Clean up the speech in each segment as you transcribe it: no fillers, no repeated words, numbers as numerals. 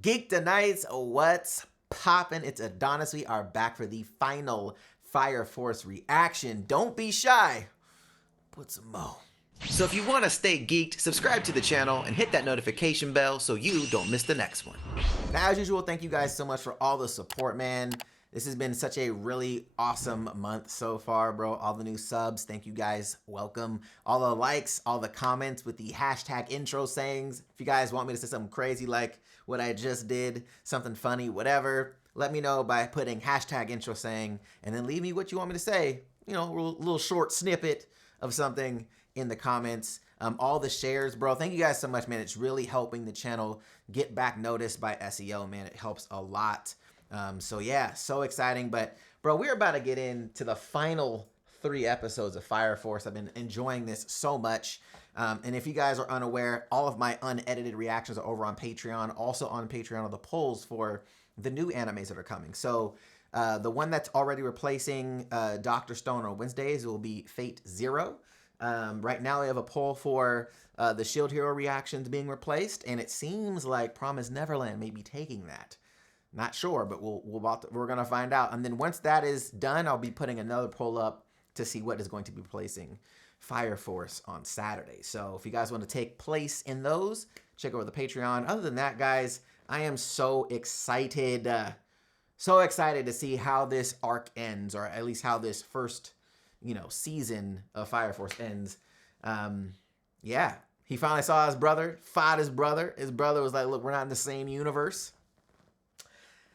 geek'd Nights, what's poppin'? It's Adonis. We are back for the final Fire Force reaction. Don't be shy. Put some mo. So if you want to stay geeked, subscribe to the channel and hit that notification bell so you don't miss the next one. Now, as usual, thank you guys so much for all the support, man. This has been such a really awesome month so far, bro. All the new subs, thank you guys. Welcome. All the likes, all the comments with the hashtag intro sayings. If you guys want me to say something crazy like what I just did, something funny, whatever, let me know by putting hashtag intro saying, and then leave me what you want me to say. You know, a little short snippet of something in the comments. All the shares, bro. Thank you guys so much, man. It's really helping the channel get back noticed by SEO, man. It helps a lot. So yeah, so exciting. But bro, we're about to get into the final 3 episodes of Fire Force. I've been enjoying this so much. And if you guys are unaware, all of my unedited reactions are over on Patreon. Also on Patreon are the polls for the new animes that are coming. So the one that's already replacing Dr. Stone on Wednesdays will be Fate Zero. Right now we have a poll for the Shield Hero reactions being replaced, and it seems like Promise Neverland may be taking that. Not sure, but we're gonna find out. And then once that is done, I'll be putting another poll up to see what is going to be replacing Fire Force on Saturday. So if you guys want to take place in those, check over the Patreon. Other than that, guys, I am so excited. So excited to see how this arc ends, or at least how this first, season of Fire Force ends. Yeah, he finally saw his brother, fought his brother. His brother was like, look, we're not in the same universe.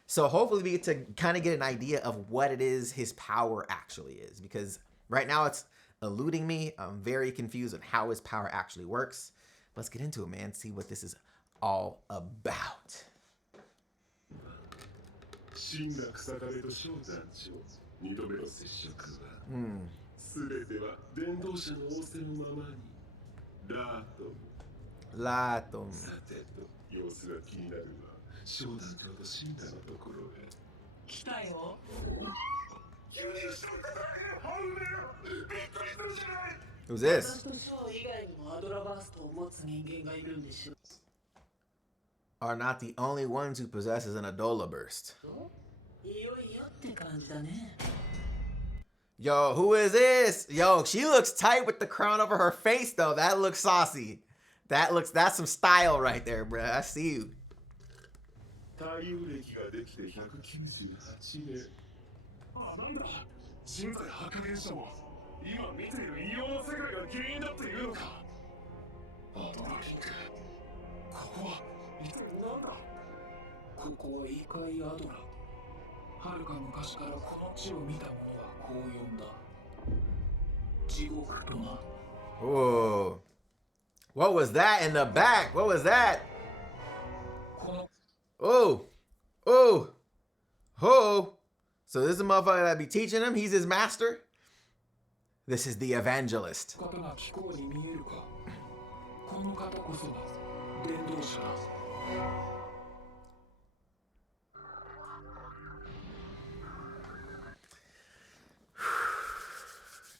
So hopefully we get to kind of get an idea of what it is his power actually is, because right now it's eluding me. I'm very confused on how his power actually works. Let's get into it, man. See what this is all about. Latom. Who's this? Are not the only ones who possesses an Adola burst. Yo, who is this? Yo, she looks tight with the crown over her face, though. That looks saucy. That's some style right there, bruh. I see you. Whoa. What was that in the back? What was that? Oh. Oh. Oh. So this is a motherfucker that be teaching him? He's his master? This is the evangelist.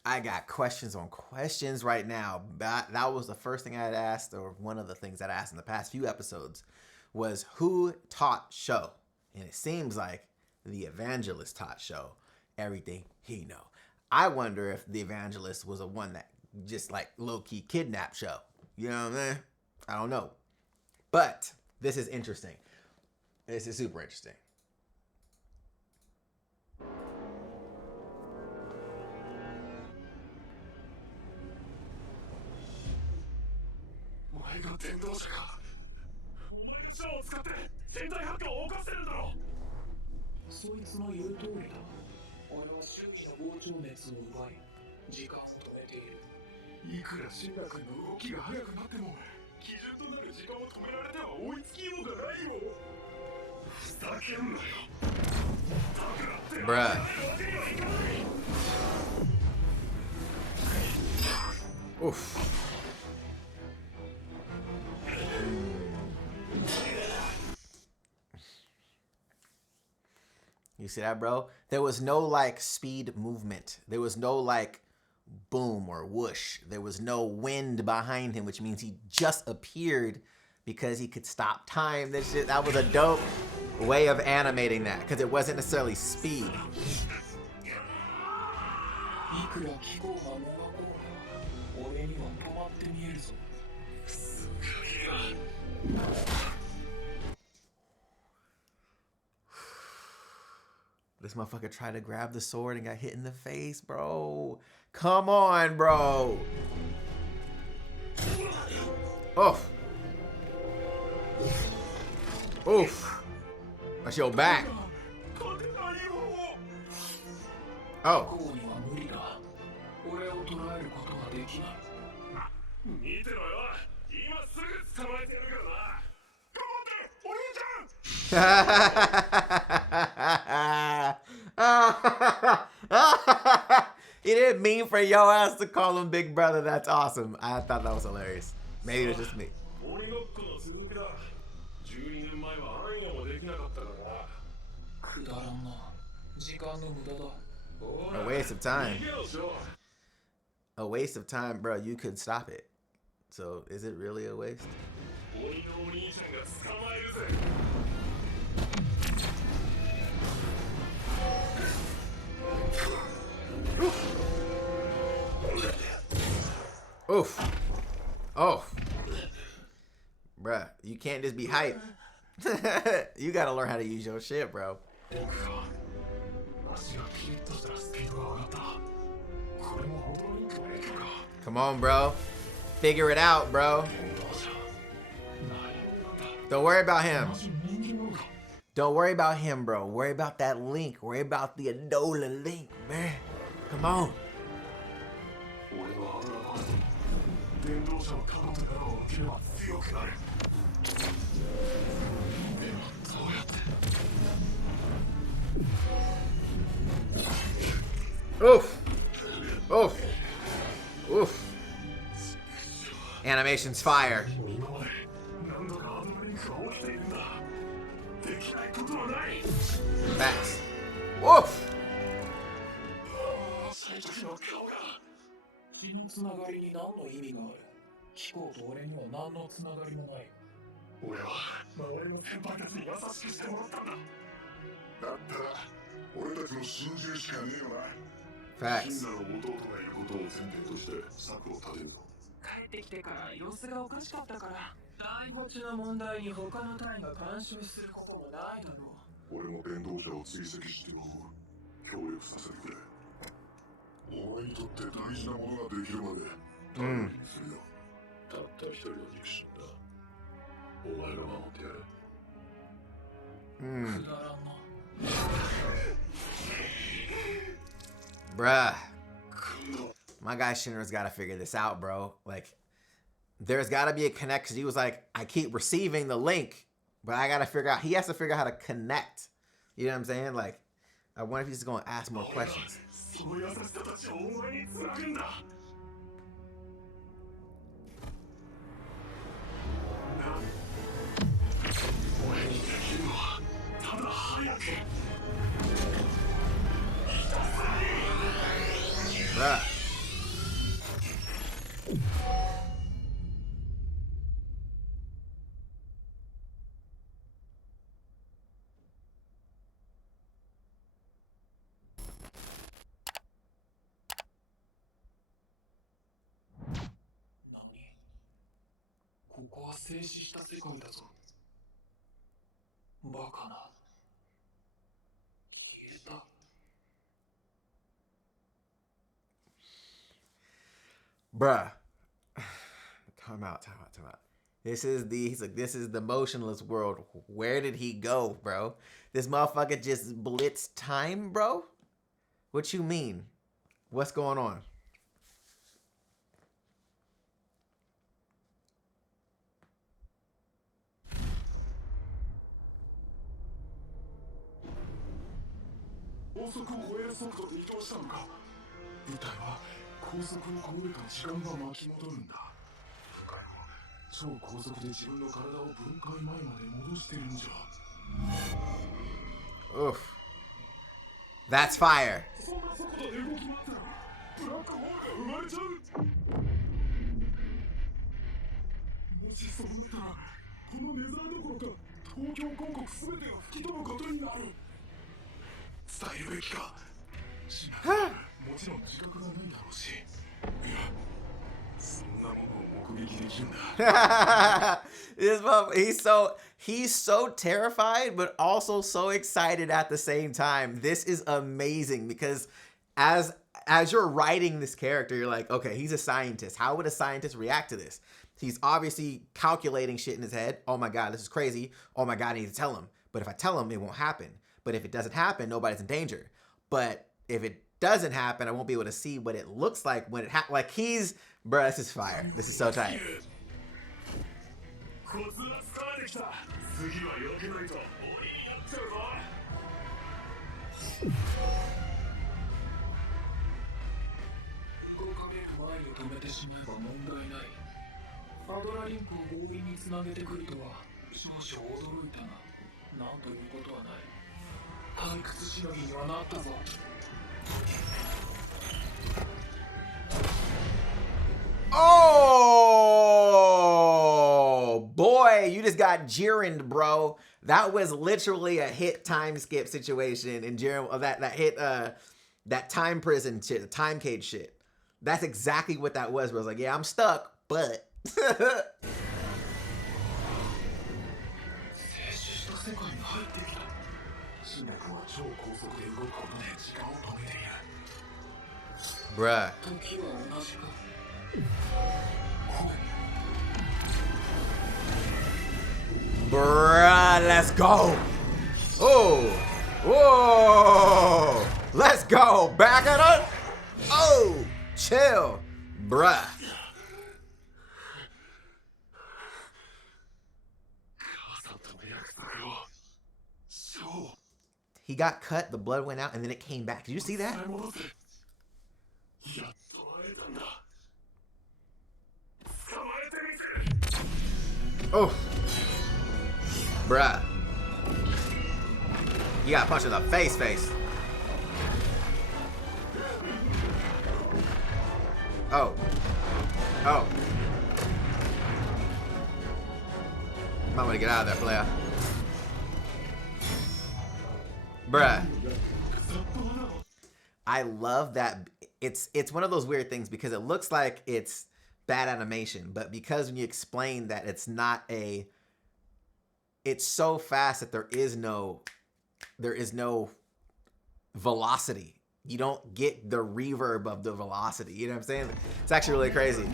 I got questions on questions right now. That was the first thing I had asked, or one of the things that I asked in the past few episodes, was who taught Sho? And it seems like the evangelist taught Sho everything he know. I wonder if the evangelist was the one that just like low-key kidnapped Sho. You know what I mean? I don't know. But this is interesting. This is super interesting. Bruh. Oof. You see that, bro? There was no like speed movement. There was no like boom or whoosh. There was no wind behind him, which means he just appeared because he could stop time. This shit, that was a dope way of animating that, because it wasn't necessarily speed. This motherfucker tried to grab the sword and got hit in the face, bro. Come on, bro. Oh. Oof. That's your back. Oh. He didn't mean for your ass to call him big brother. That's awesome. I thought that was hilarious. Maybe it was just me. A waste of time. A waste of time, bro. You could stop it. So is it really a waste? Oof. Oof. Oh. Bruh, you can't just be hype. You gotta learn how to use your shit, bro. Come on, bro. Figure it out, bro. Don't worry about him. Don't worry about him, bro. Worry about that link. Worry about the Adola link, man. Come on. Oof. Oof. Oof. Animation's fire. Facts. Woof. Facts. Bruh. My guy Shinra's gotta figure this out, bro. Like, there's gotta be a connect, because he was like, I keep receiving the link, but I gotta figure out, he has to figure out how to connect. You know what I'm saying? Like, I wonder if he's gonna ask more questions. Bruh. Bruh. Time out. This is the motionless world. Where did he go, bro? This motherfucker just blitzed time, bro? What you mean? What's going on? Oof. That's fire. He's so terrified, but also so excited at the same time. This is amazing because as you're writing this character, you're like, okay, he's a scientist. How would a scientist react to this? He's obviously calculating shit in his head. Oh my God, this is crazy. Oh my God, I need to tell him. But if I tell him, it won't happen. But if it doesn't happen, nobody's in danger. But if it doesn't happen, I won't be able to see what it looks like when it happens. Like bruh, this is fire. This is so tight. Oh boy, you just got Jiren'd, bro. That was literally a hit time skip situation in Jiren. That hit that time prison shit, the time cage shit. That's exactly what that was. Bro. I was like, yeah, I'm stuck, but. Bruh. Bruh, let's go. Oh, whoa, let's go. Back it up. Oh, chill, bruh. He got cut, the blood went out, and then it came back. Did you see that? Oh, bruh. You got punched in the face. Oh. Oh. Might want to get out of there, player. Bruh. I love that. It's one of those weird things because it looks like it's bad animation, but because when you explain that it's not it's so fast that there is no velocity. You don't get the reverb of the velocity. You know what I'm saying? It's actually really crazy.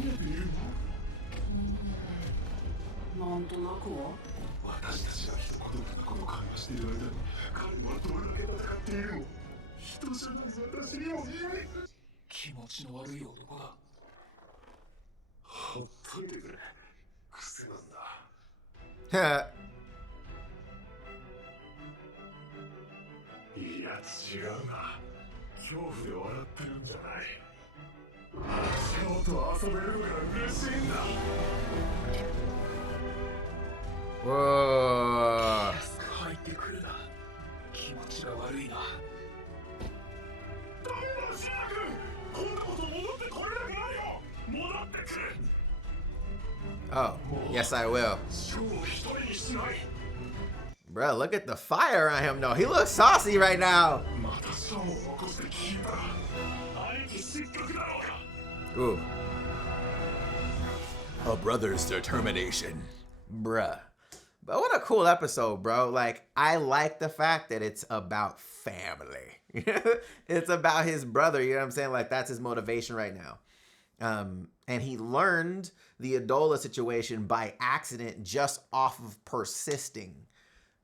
Whoa. Oh, yes I will. Bro, look at the fire on him though. He looks saucy right now. Ooh. A brother's determination. Bruh. But what a cool episode, bro. Like, I like the fact that it's about family. It's about his brother, you know what I'm saying? Like, that's his motivation right now. And he learned the Adola situation by accident just off of persisting.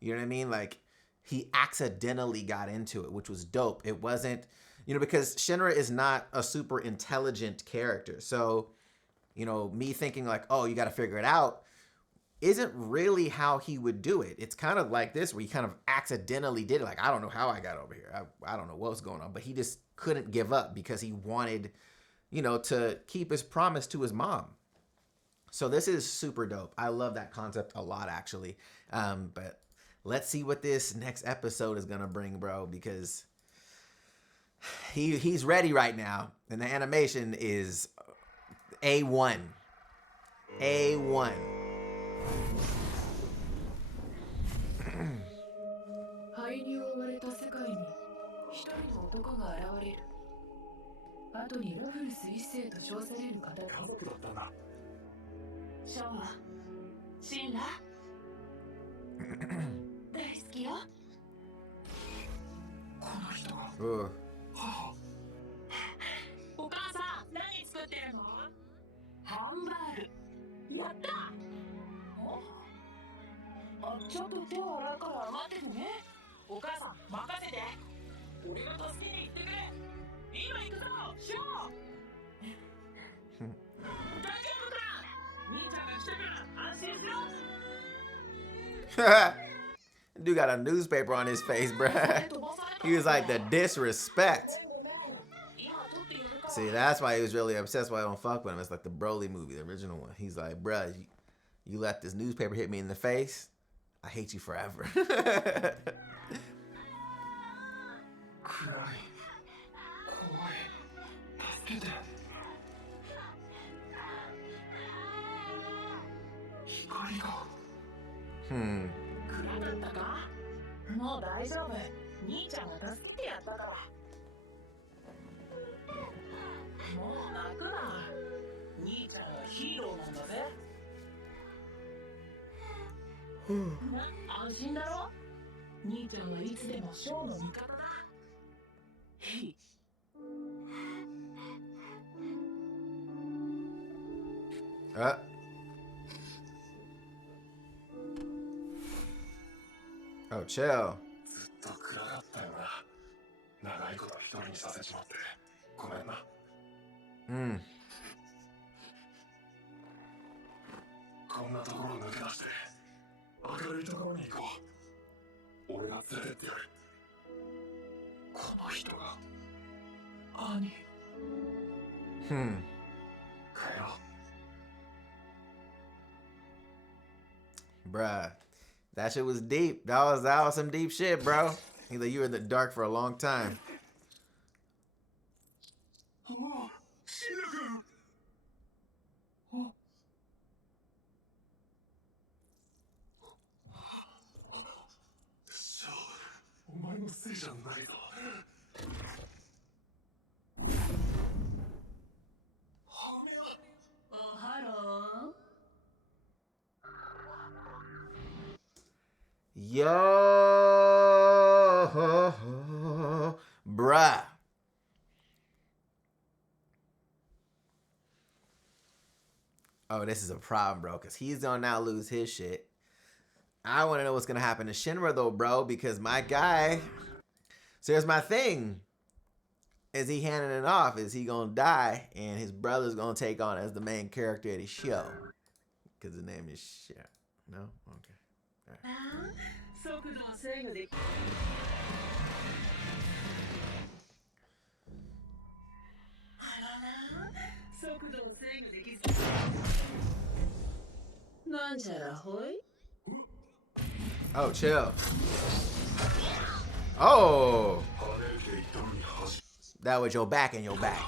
You know what I mean? Like, he accidentally got into it, which was dope. It wasn't, you know, because Shinra is not a super intelligent character. So, you know, me thinking like, oh, you got to figure it out, isn't really how he would do it. It's kind of like this, where he kind of accidentally did it. Like, I don't know how I got over here. I don't know what was going on, but he just couldn't give up because he wanted, you know, to keep his promise to his mom. So this is super dope. I love that concept a lot, actually. But let's see what this next episode is gonna bring, bro, because he's ready right now, and the animation is A1. A1. Dude got a newspaper on his face, bruh. He was like, the disrespect. See, that's why he was really obsessed. Why I don't fuck with him. It's like the Broly movie, the original one. He's like, bruh, you let this newspaper hit me in the face, I hate you forever. Oh, chill. Bruh, that shit was deep. That was some deep shit, bro. He's like, you were in the dark for a long time. Yo, bruh. Oh, this is a problem, bro, because he's gonna now lose his shit. I want to know what's gonna happen to Shinra, though, bro, because my guy. So here's my thing. Is he handing it off? Is he gonna die and his brother's gonna take on as the main character of the show? Because his name is Shia. No? Okay. All right. Oh, chill. Oh! That was your back and your back.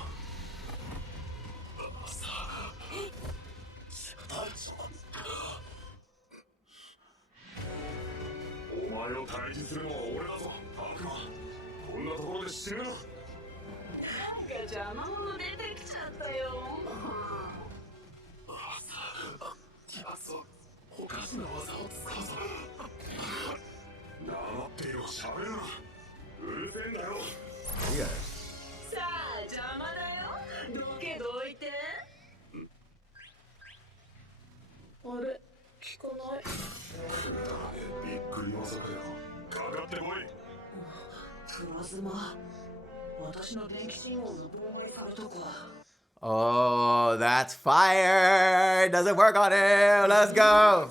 Yeah. Oh, that's fire! Doesn't work on him. Let's go.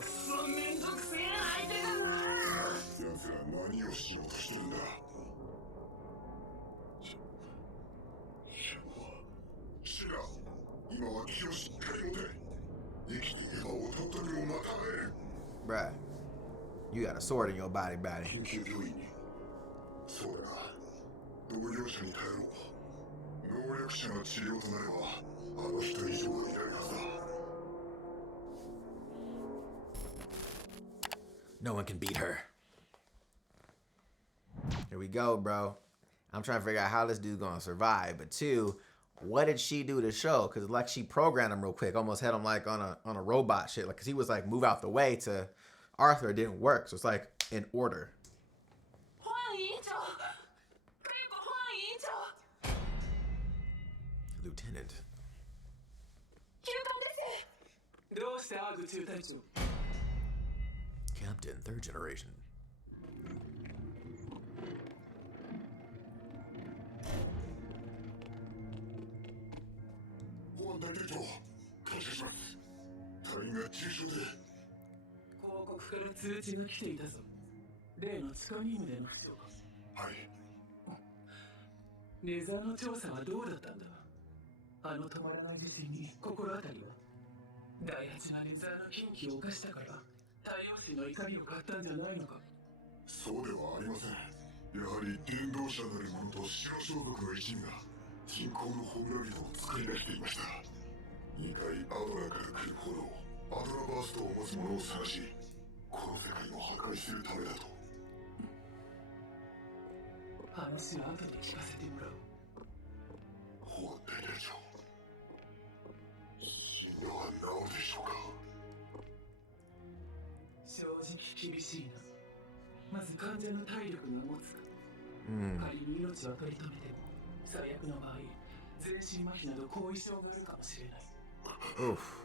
Bruh, you got a sword in your body, buddy. No one can beat her. Here we go, bro. I'm trying to figure out how this dude's gonna survive. But two, what did she do to show? Because like she programmed him real quick, almost had him like on a robot shit. Like, cause he was like move out the way to Arthur. It didn't work. So it's like in order. Lieutenant. Captain, third generation. Oof.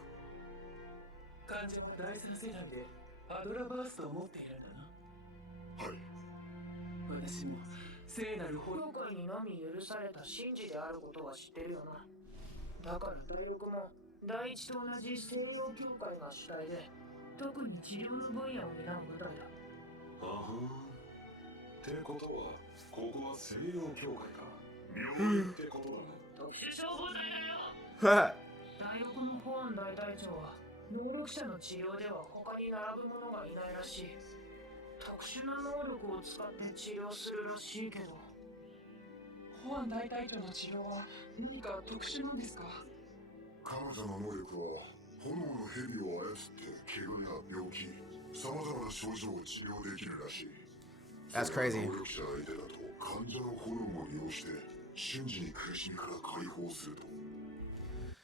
That's crazy.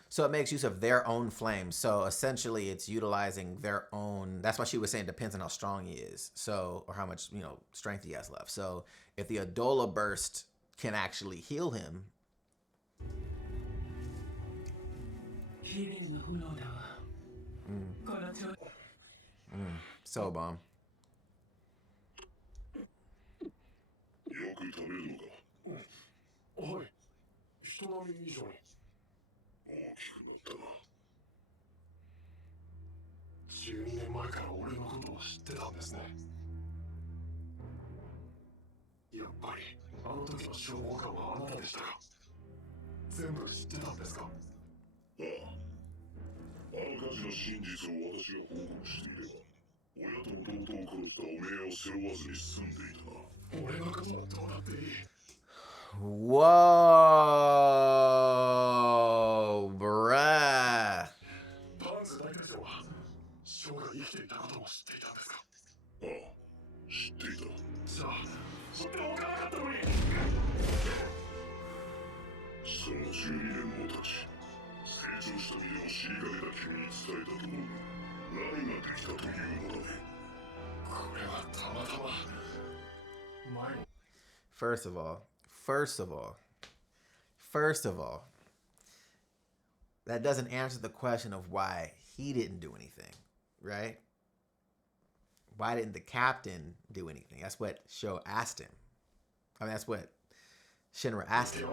So it makes use of their own flames. So essentially it's utilizing their own. That's why she was saying it depends on how strong he is. So, or how much, strength he has left. So if the Adola burst can actually heal him. So bomb. Whoa, bruh. First of all, that doesn't answer the question of why he didn't do anything, right? Why didn't the captain do anything? That's what Sho asked him. I mean, that's what Shinra asked him.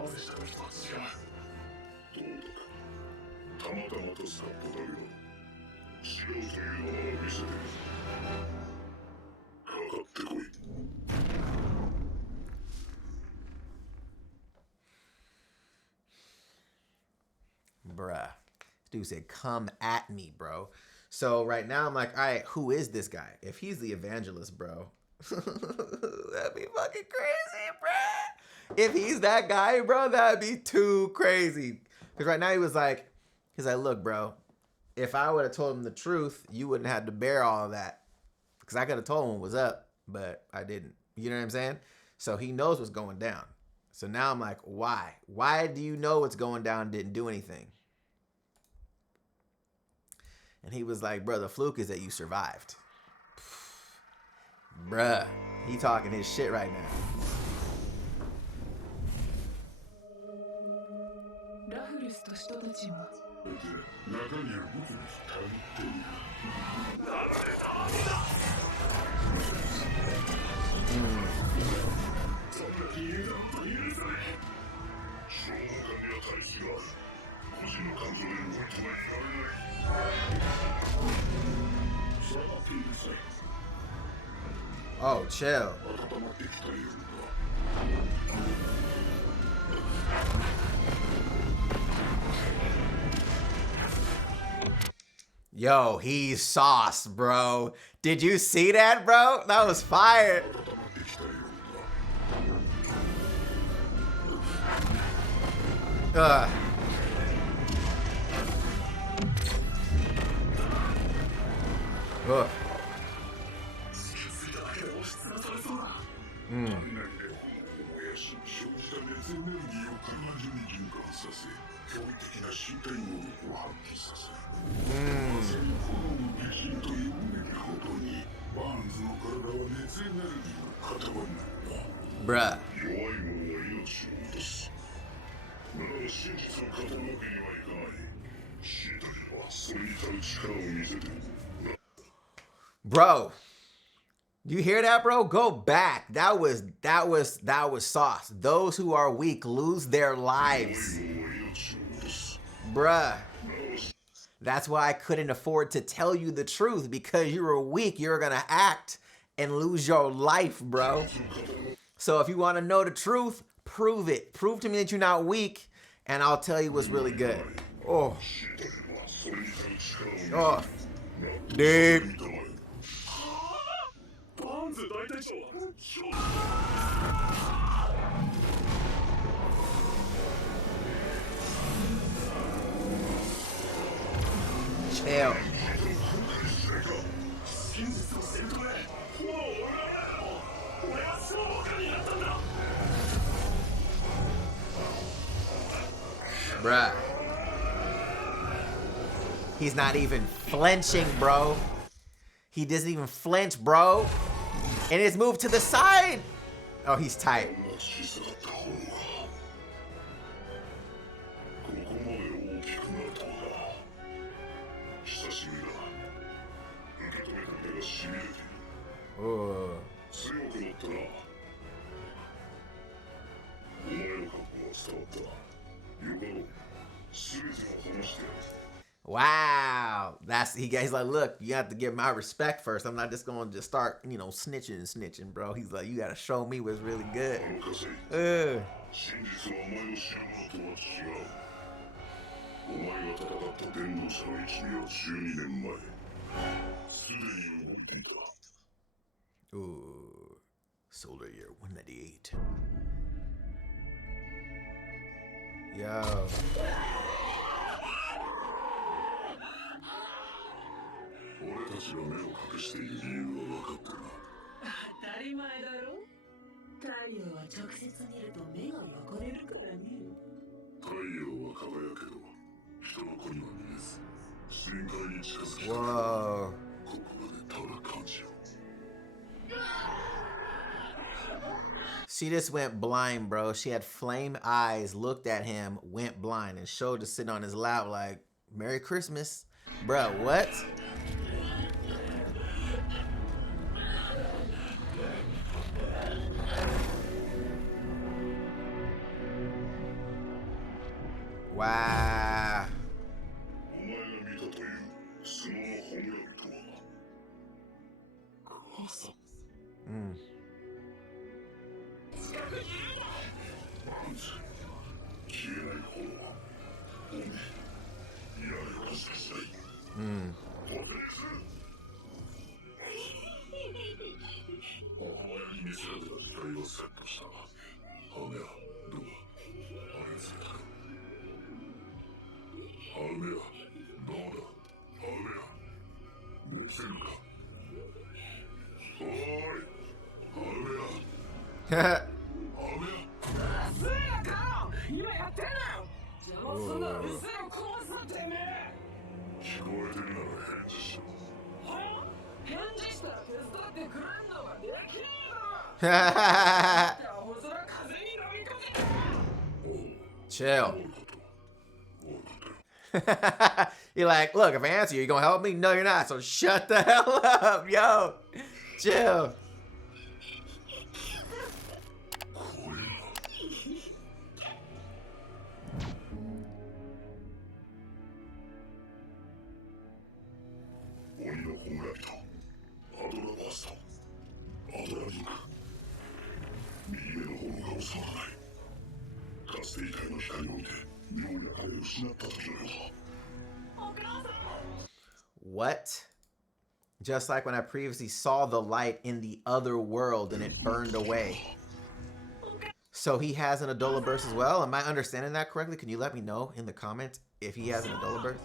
Bruh. Dude said, come at me, bro. So right now I'm like, all right, who is this guy? If he's the evangelist, bro, that'd be fucking crazy, bruh. If he's that guy, bro, that'd be too crazy. Because right now he's like, look, bro, if I would have told him the truth, you wouldn't have to bear all of that. Because I could have told him what was up, but I didn't. You know what I'm saying? So he knows what's going down. So now I'm like, why? Why do you know what's going down, didn't do anything? And he was like, bro, the fluke is that you survived. Bruh, he talking his shit right now. Oh, chill. Yo, he's sauce, bro. Did you see that, bro? That was fire. Ugh. Ugh. Bruh. Bro, you hear that, bro? Go back. That was sauce. Those who are weak lose their lives. Bruh. That's why I couldn't afford to tell you the truth, because you were weak. You're gonna act and lose your life, bro. So if you want to know the truth, prove it. Prove to me that you're not weak, and I'll tell you what's really good. Oh. Oh. Deep. Chill. Bruh. He's not even flinching, bro. He doesn't even flinch, bro. And it's moved to the side. Oh, he's tight. Oh. Wow, he's like, look, you have to give my respect first. I'm not just going to just start, snitching, bro. He's like, you got to show me what's really good. Ooh, solar year 198. Yo. Whoa. She just went blind, bro. She had flame eyes, looked at him, went blind, and showed to sit on his lap like, Merry Christmas. Bro, what? Wow. Chill. You're like, look, if I answer you, you gonna help me? No, you're not. So shut the hell up, yo. Chill. What? Just like when I previously saw the light in the other world and it burned away. So he has an Adola burst as well? Am I understanding that correctly? Can you let me know in the comments if he has an Adola burst?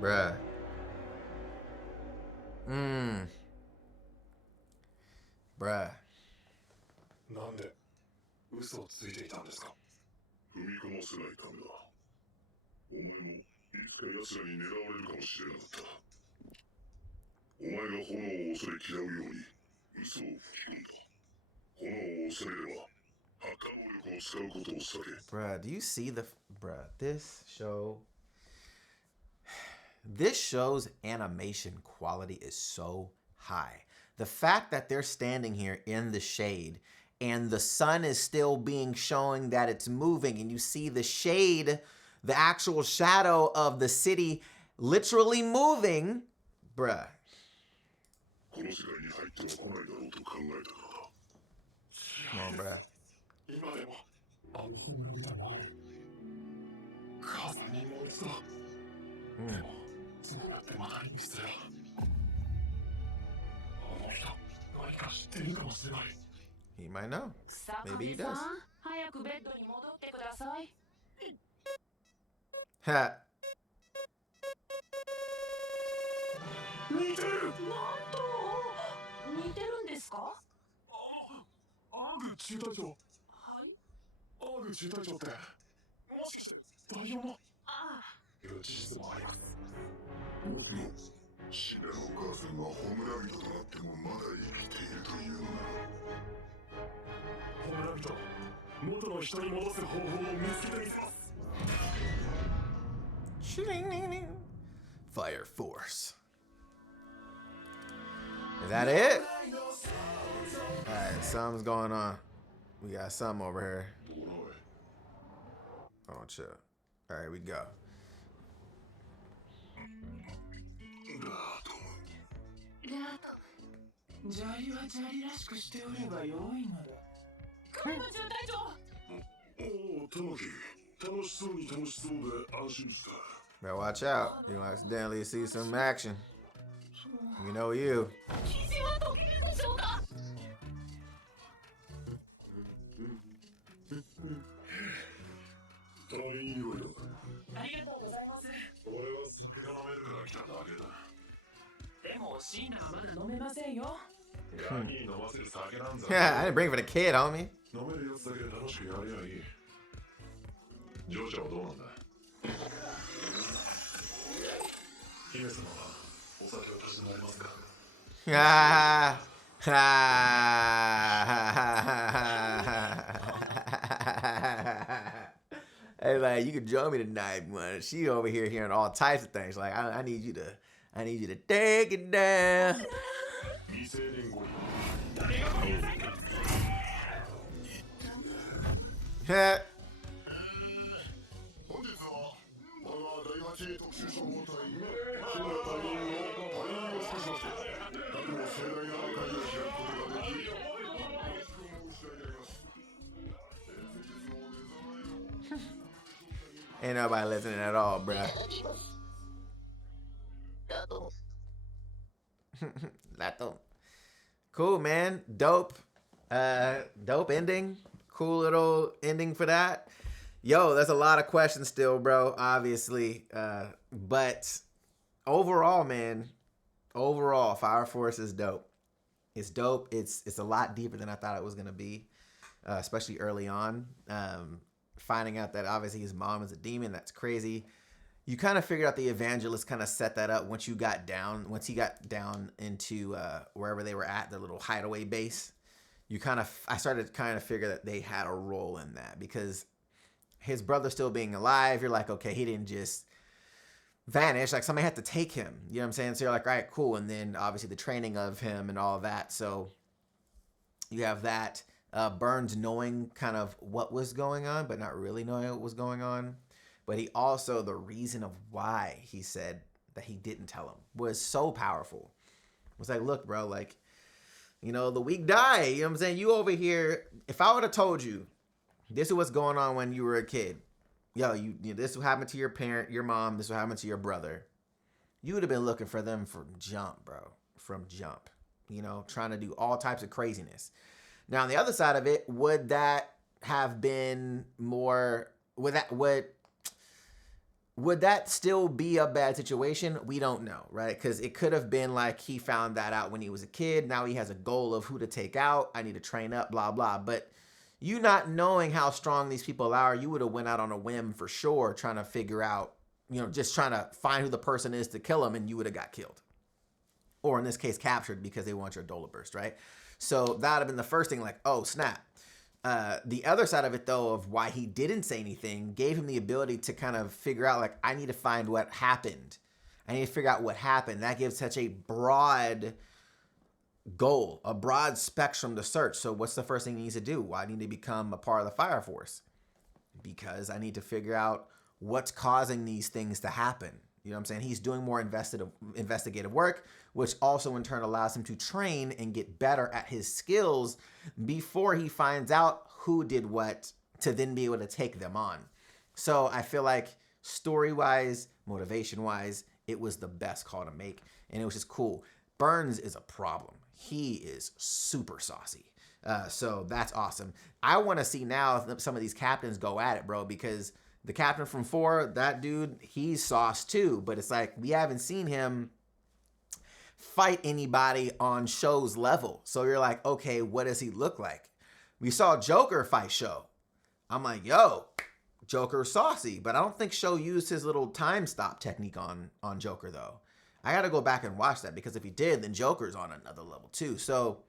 Bruh. Bruh. なんで嘘をついていたんですか。踏み込ませないためだ。お前もいつか奴らに狙われるかもしれなかった。お前が炎を恐れ嫌うように嘘を吹き込んだ。炎を恐れれば破壊能力を使うことを避け。Bruh, do you see the... Bruh, This show's animation quality is so high. The fact that they're standing here in the shade and the sun is still being showing that it's moving and you see the shade, the actual shadow of the city literally moving, bruh. Come on, bruh. He might know. Maybe he does. Ha. Fire Force. Is that it? Alright, something's going on. We got something over here. Oh, chill. Alright, we go. Better watch out. You gonna accidentally see some action. You know you. Yeah, I didn't bring it for the kid, homie. Ah. Hey, like, you can join me tonight, man. She over here hearing all types of things. Like, I need you to take it down. Yeah. Ain't nobody listening at all, bruh. Cool, man. Dope. Dope ending. Cool little ending for that. Yo, there's a lot of questions still, bro, obviously. But overall, man, overall, Fire Force is dope. It's dope. It's a lot deeper than I thought it was going to be, especially early on. Finding out that obviously his mom is a demon, that's crazy. You kind of figured out the evangelist kind of set that up once he got down into wherever they were at, their little hideaway base. I started to kind of figure that they had a role in that because his brother still being alive, you're like, okay, he didn't just vanish. Like somebody had to take him. You know what I'm saying? So you're like, all right, cool. And then obviously the training of him and all of that. So you have that. Burns knowing kind of what was going on, but not really knowing what was going on. But he also, the reason of why he said that he didn't tell him was so powerful. It was like, look, bro, like, you know, the weak die. You know what I'm saying? You over here, if I would have told you, this is what's going on when you were a kid. Yo, this will happen to your parent, your mom, this will happen to your brother. You would have been looking for them from jump, bro. From jump. You know, trying to do all types of craziness. Now, on the other side of it, would that have been more, would that still be a bad situation? We don't know, right? Because it could have been like he found that out when he was a kid. Now he has a goal of who to take out. I need to train up, blah, blah. But you not knowing how strong these people are, you would have went out on a whim for sure, trying to figure out, you know, just trying to find who the person is to kill him, and you would have got killed. Or in this case, captured because they want your Dola burst, right? So that would have been the first thing, like, oh, snap. The other side of it, though, of why he didn't say anything, gave him the ability to kind of figure out, like, I need to find what happened. I need to figure out what happened. That gives such a broad goal, a broad spectrum to search. So what's the first thing he needs to do? Well, I need to become a part of the Fire Force because I need to figure out what's causing these things to happen. You know what I'm saying? He's doing more investigative work, which also in turn allows him to train and get better at his skills before he finds out who did what to then be able to take them on. So I feel like story-wise, motivation-wise, it was the best call to make, and it was just cool. Burns is a problem. He is super saucy. So that's awesome. I want to see now some of these captains go at it, bro, because the captain from 4, that dude, he's sauce too. But it's like we haven't seen him fight anybody on Show's level. So you're like, okay, what does he look like? We saw Joker fight Show. I'm like, yo, Joker's saucy. But I don't think Show used his little time stop technique on Joker, though. I got to go back and watch that because if he did, then Joker's on another level too. So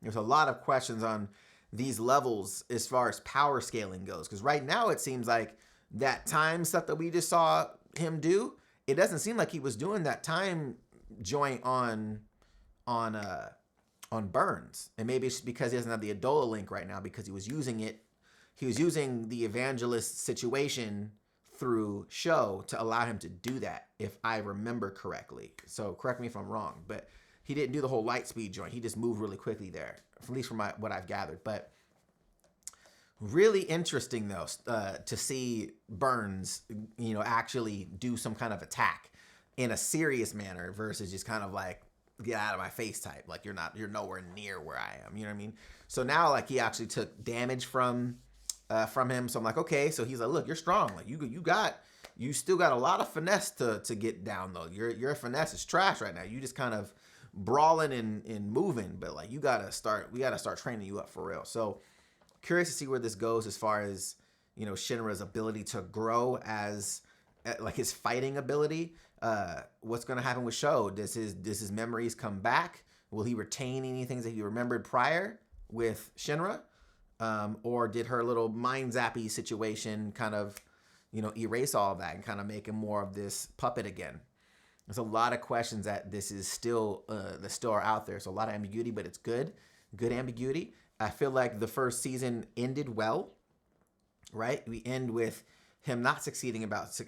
there's a lot of questions on these levels as far as power scaling goes. Because right now it seems like that time stuff that we just saw him do, it doesn't seem like he was doing that time joint on Burns. And maybe it's because he doesn't have the Adola link right now because he was using it. He was using the evangelist situation through Show to allow him to do that, if I remember correctly. So correct me if I'm wrong, but he didn't do the whole light speed joint. He just moved really quickly there, at least from what I've gathered. But really interesting, though, to see Burns, you know, actually do some kind of attack in a serious manner versus just kind of like, get out of my face type. Like, you're nowhere near where I am. You know what I mean? So now, like, he actually took damage from him. So I'm like, okay. So he's like, look, you're strong. Like, you still got a lot of finesse to get down, though. Your finesse is trash right now. You just kind of brawling and moving, but like, we gotta start training you up for real. So curious to see where this goes as far as, you know, Shinra's ability to grow as like his fighting ability. What's going to happen with Sho? Does his memories come back? Will he retain any things that he remembered prior with Shinra? Or did her little mind zappy situation kind of, you know, erase all of that and kind of make him more of this puppet again? There's a lot of questions that this is still that still are out there. So a lot of ambiguity, but it's good ambiguity. I feel like the first season ended well, right? We end with him not succeeding about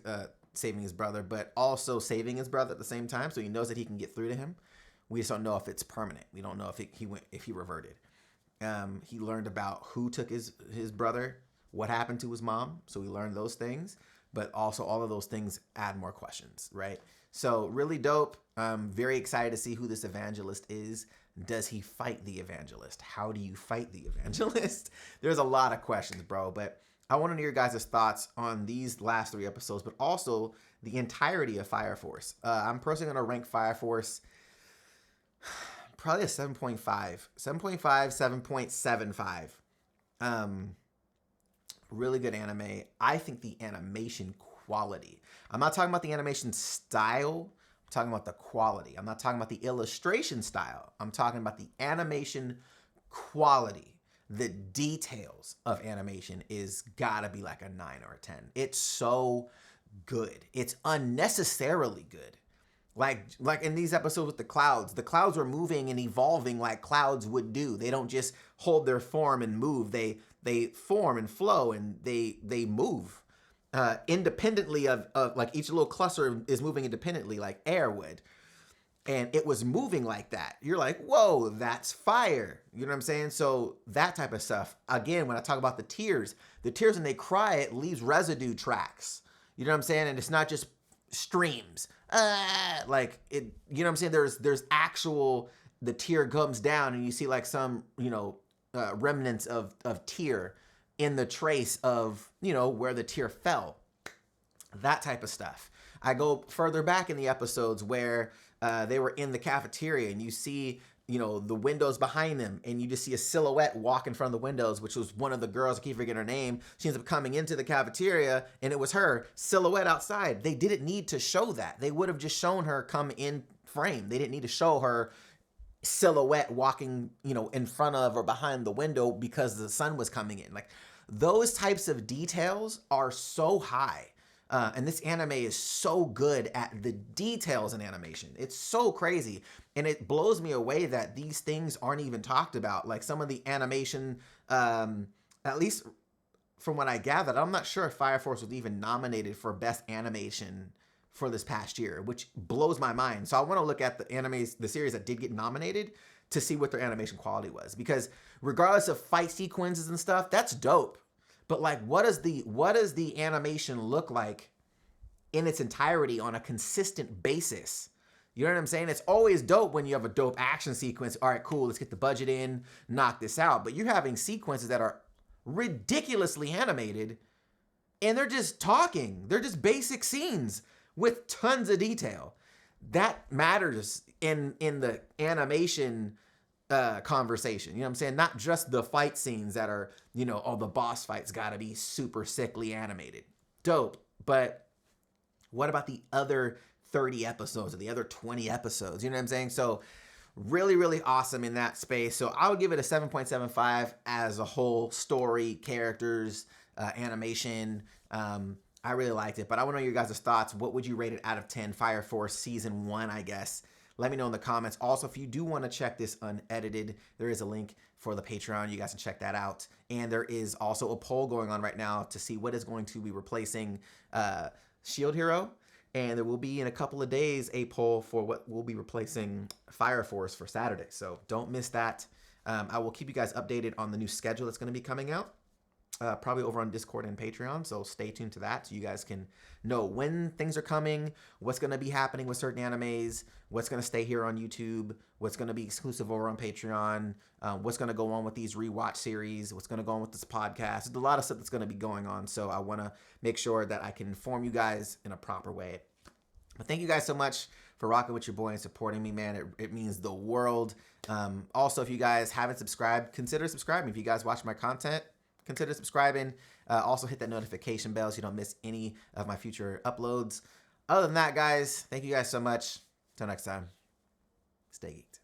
saving his brother, but also saving his brother at the same time. So he knows that he can get through to him. We just don't know if it's permanent. We don't know if he reverted. He learned about who took his brother, what happened to his mom. So we learned those things, but also all of those things add more questions, right? So really dope. Very excited to see who this evangelist is. Does he fight the evangelist? How do you fight the evangelist? There's a lot of questions, bro, but I want to know your guys' thoughts on these last 3 episodes, but also the entirety of Fire Force. I'm personally going to rank Fire Force probably a 7.5. 7.5, 7.75. Really good anime. I think the animation quality. I'm not talking about the animation style. I'm talking about the quality. I'm not talking about the illustration style. I'm talking about the animation quality. The details of animation is gotta be like a 9 or a 10. It's so good. It's unnecessarily good. Like in these episodes with the clouds were moving and evolving like clouds would do. They don't just hold their form and move. They form and flow and they move independently of like each little cluster is moving independently like air would. And it was moving like that. You're like, whoa, that's fire. You know what I'm saying? So that type of stuff. Again, when I talk about the tears when they cry, it leaves residue tracks. You know what I'm saying? And it's not just streams. Like it, you know what I'm saying? There's actual, the tear comes down and you see like some, remnants of tear in the trace of, where the tear fell. That type of stuff. I go further back in the episodes where they were in the cafeteria and you see, the windows behind them and you just see a silhouette walk in front of the windows, which was one of the girls. I keep forgetting her name. She ends up coming into the cafeteria and it was her silhouette outside. They didn't need to show that. They would have just shown her come in frame. They didn't need to show her silhouette walking, in front of or behind the window because the sun was coming in. Like those types of details are so high. And this anime is so good at the details in animation. It's so crazy. And it blows me away that these things aren't even talked about. Like some of the animation, at least from what I gathered, I'm not sure if Fire Force was even nominated for Best Animation for this past year, which blows my mind. So I want to look at the series that did get nominated to see what their animation quality was. Because regardless of fight sequences and stuff, that's dope. But like, what does the animation look like in its entirety on a consistent basis? You know what I'm saying? It's always dope when you have a dope action sequence. All right, cool, let's get the budget in, knock this out. But you're having sequences that are ridiculously animated and they're just talking. They're just basic scenes with tons of detail. That matters in the animation conversation. You know what I'm saying? Not just the fight scenes that are, all the boss fights gotta be super sickly animated. Dope. But what about the other 30 episodes or the other 20 episodes? You know what I'm saying? So really, really awesome in that space. So I would give it a 7.75 as a whole. Story, characters, animation. I really liked it, but I want to know your guys' thoughts. What would you rate it out of 10? Fire Force Season 1, I guess. Let me know in the comments. Also, if you do want to check this unedited, there is a link for the Patreon. You guys can check that out. And there is also a poll going on right now to see what is going to be replacing Shield Hero. And there will be in a couple of days a poll for what will be replacing Fire Force for Saturday. So don't miss that. I will keep you guys updated on the new schedule that's going to be coming out. Probably over on Discord and Patreon, so stay tuned to that so you guys can know when things are coming, what's going to be happening with certain animes, what's going to stay here on YouTube, what's going to be exclusive over on Patreon, what's going to go on with these rewatch series, what's going to go on with this podcast. There's a lot of stuff that's going to be going on, so I want to make sure that I can inform you guys in a proper way. But thank you guys so much for rocking with your boy and supporting me, man. It means the world. Also, if you guys haven't subscribed, consider subscribing. If you guys watch my content, consider subscribing. Also hit that notification bell so you don't miss any of my future uploads. Other than that, guys, thank you guys so much. Until next time, stay geeked.